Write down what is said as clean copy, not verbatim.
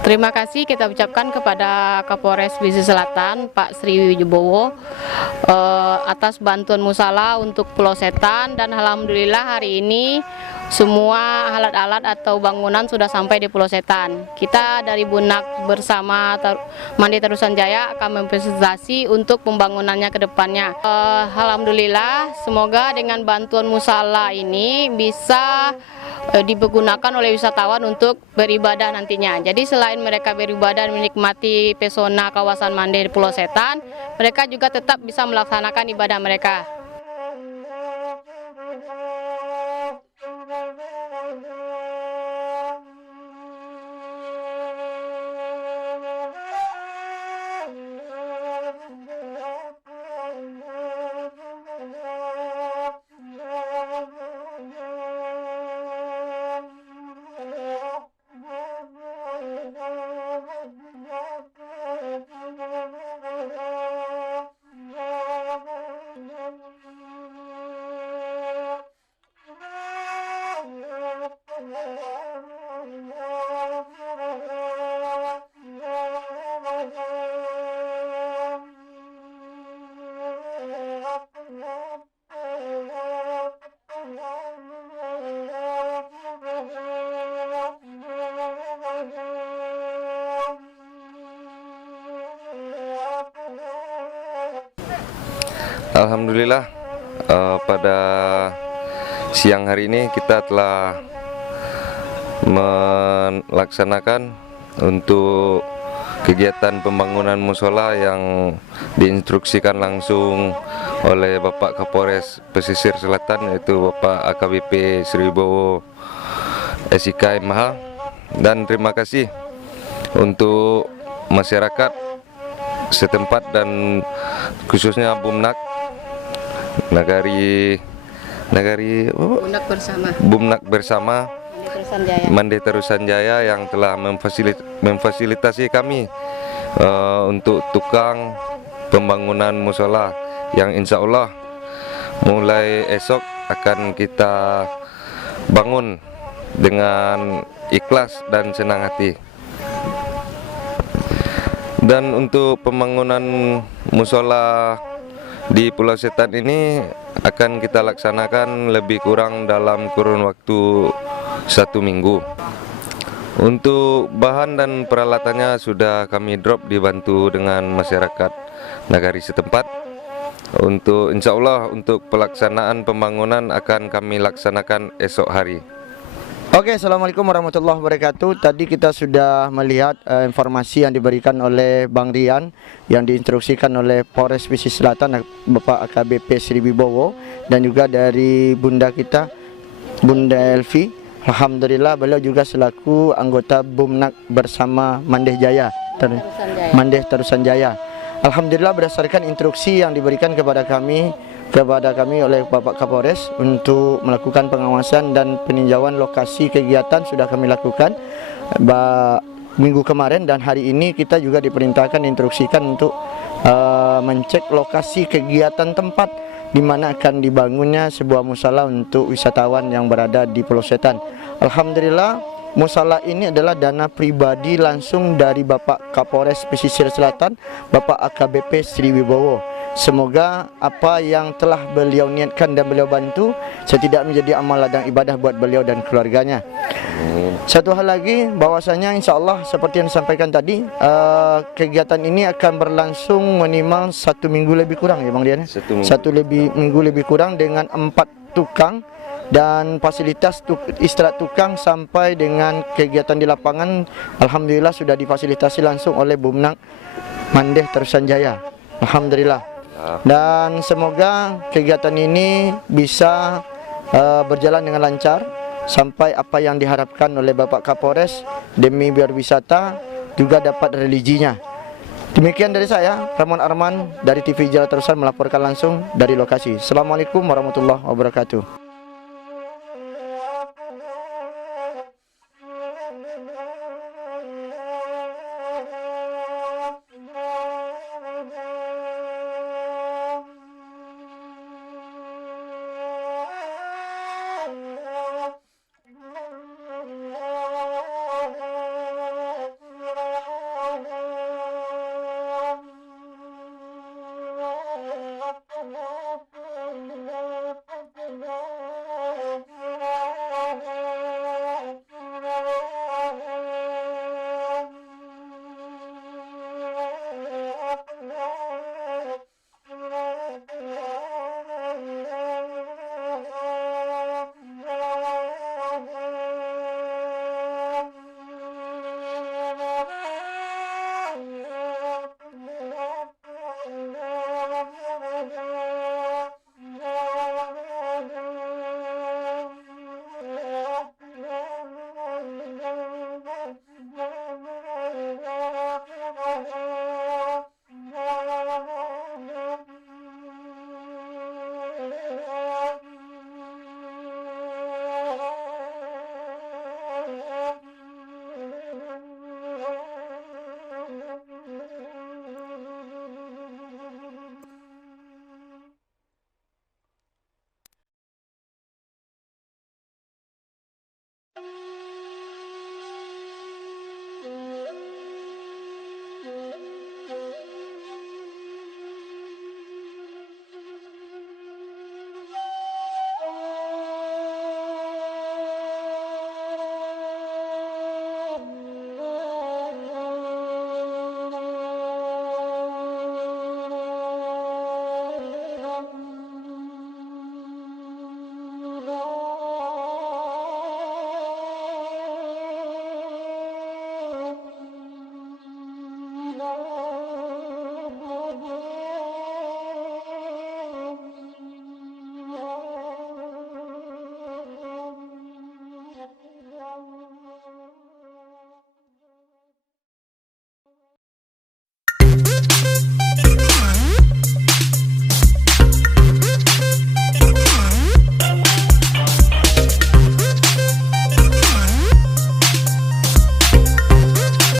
Terima kasih kita ucapkan kepada Kapolres Pesisir Selatan Pak Sri Wibowo atas bantuan musyawarah untuk Pulau Setan, dan alhamdulillah hari ini semua alat-alat atau bangunan sudah sampai di Pulau Setan. Kita dari Bunak bersama Mandi Terusan Jaya akan memfasilitasi untuk pembangunannya ke depannya. Alhamdulillah, semoga dengan bantuan musyawarah ini bisa digunakan oleh wisatawan untuk beribadah nantinya. Jadi selain mereka beribadah dan menikmati pesona kawasan Mande di Pulau Setan, mereka juga tetap bisa melaksanakan ibadah mereka. Alhamdulillah, pada siang hari ini kita telah melaksanakan untuk kegiatan pembangunan musola yang diinstruksikan langsung oleh Bapak Kapolres Pesisir Selatan, yaitu Bapak AKBP Sri Wibowo SIK MH. Dan terima kasih untuk masyarakat setempat dan khususnya Bumnak Bumnak bersama Mande Terusan Jaya yang telah memfasilitasi kami untuk tukang pembangunan musola yang insya Allah mulai esok akan kita bangun dengan ikhlas dan senang hati. Dan untuk pembangunan musola di Pulau Setan ini akan kita laksanakan lebih kurang dalam kurun waktu 1 minggu. Untuk bahan dan peralatannya sudah kami drop dibantu dengan masyarakat nagari setempat. Untuk insya Allah untuk pelaksanaan pembangunan akan kami laksanakan esok hari. Oke, Assalamualaikum warahmatullahi wabarakatuh. Tadi kita sudah melihat informasi yang diberikan oleh Bang Rian yang diinstruksikan oleh Polres Pesisir Selatan, Bapak AKBP Sri Wibowo, dan juga dari Bunda kita, Bunda Elvi. Alhamdulillah beliau juga selaku anggota Bumnak bersama Mandeh Jaya, Mandeh Terusan Jaya. Alhamdulillah berdasarkan instruksi yang diberikan kepada kami oleh Bapak Kapolres untuk melakukan pengawasan dan peninjauan lokasi kegiatan sudah kami lakukan minggu kemarin, dan hari ini kita juga diperintahkan instruksikan untuk mencek lokasi kegiatan tempat di mana akan dibangunnya sebuah musala untuk wisatawan yang berada di Pulau Setan. Alhamdulillah musala ini adalah dana pribadi langsung dari Bapak Kapolres Pesisir Selatan, Bapak AKBP Sri Wibowo. Semoga apa yang telah beliau niatkan dan beliau bantu tidak menjadi amal ladang ibadah buat beliau dan keluarganya. Satu hal lagi, bahwasanya insya Allah seperti yang disampaikan tadi, kegiatan ini akan berlangsung minimal 1 minggu lebih kurang ya Bang Dian. Minggu lebih kurang dengan 4 tukang dan fasilitas istirahat tukang sampai dengan kegiatan di lapangan. Alhamdulillah sudah difasilitasi langsung oleh Bumnak Mandeh Terusan Jaya. Alhamdulillah. Dan semoga kegiatan ini bisa berjalan dengan lancar sampai apa yang diharapkan oleh Bapak Kapolres demi biar wisata juga dapat religinya. Demikian dari saya, Ramon Arman dari TV Jala Terusan melaporkan langsung dari lokasi. Assalamualaikum warahmatullahi wabarakatuh.